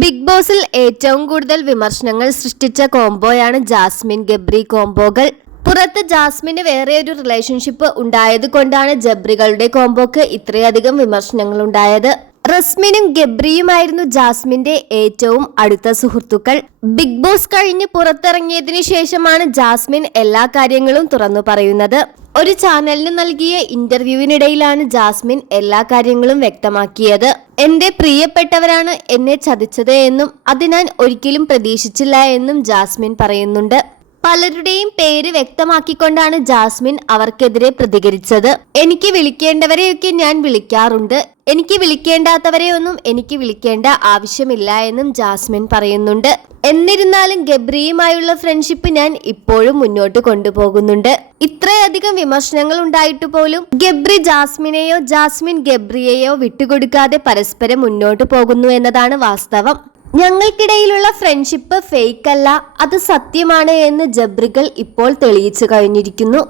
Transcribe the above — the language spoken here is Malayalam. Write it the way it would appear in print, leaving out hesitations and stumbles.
ബിഗ് ബോസിൽ ഏറ്റവും കൂടുതൽ വിമർശനങ്ങൾ സൃഷ്ടിച്ച കോംബോയാണ് ജാസ്മിൻ ഗബ്രി കോംബോകൾ. പുറത്ത് ജാസ്മിന് വേറെ ഒരു റിലേഷൻഷിപ്പ് ഉണ്ടായത് കൊണ്ടാണ് ജബ്രികളുടെ കോംബോക്ക് ഇത്രയധികം വിമർശനങ്ങൾ ഉണ്ടായത്. റസ്മിനും ഗബ്രിയുമായിരുന്നു ജാസ്മിന്റെ ഏറ്റവും അടുത്ത സുഹൃത്തുക്കൾ. ബിഗ് ബോസ് കഴിഞ്ഞ് പുറത്തിറങ്ങിയതിനു ശേഷമാണ് ജാസ്മിൻ എല്ലാ കാര്യങ്ങളും തുറന്നു പറയുന്നത്. ഒരു ചാനലിന് നൽകിയ ഇന്റർവ്യൂവിനിടയിലാണ് ജാസ്മിൻ എല്ലാ കാര്യങ്ങളും വ്യക്തമാക്കിയത്. എന്റെ പ്രിയപ്പെട്ടവരാണ് എന്നെ ചതിച്ചത് എന്നും അത് ഞാൻ ഒരിക്കലും പ്രതീക്ഷിച്ചില്ല എന്നും ജാസ്മിൻ പറയുന്നുണ്ട്. പലരുടെയും പേര് വ്യക്തമാക്കിക്കൊണ്ടാണ് ജാസ്മിൻ അവർക്കെതിരെ പ്രതികരിച്ചത്. എനിക്ക് വിളിക്കേണ്ടവരെയൊക്കെ ഞാൻ വിളിക്കാറുണ്ട്, എനിക്ക് വിളിക്കേണ്ടാത്തവരെ ഒന്നും എനിക്ക് വിളിക്കേണ്ട ആവശ്യമില്ല എന്നും ജാസ്മിൻ പറയുന്നുണ്ട്. എന്നിരുന്നാലും ഗബ്രിയുമായുള്ള ഫ്രണ്ട്ഷിപ്പ് ഞാൻ ഇപ്പോഴും മുന്നോട്ട് കൊണ്ടുപോകുന്നുണ്ട്. ഇത്രയധികം വിമർശനങ്ങൾ ഉണ്ടായിട്ട് പോലും ഗബ്രി ജാസ്മിനെയോ ജാസ്മിൻ ഗബ്രിയെയോ വിട്ടുകൊടുക്കാതെ പരസ്പരം മുന്നോട്ട് പോകുന്നു എന്നതാണ് വാസ്തവം. ഞങ്ങൾക്കിടയിലുള്ള ഫ്രണ്ട്ഷിപ്പ് ഫേക്ക് അല്ല, അത് സത്യമാണ് എന്ന് ജബ്രികൾ ഇപ്പോൾ തെളിയിച്ചു കഴിഞ്ഞിരിക്കുന്നു.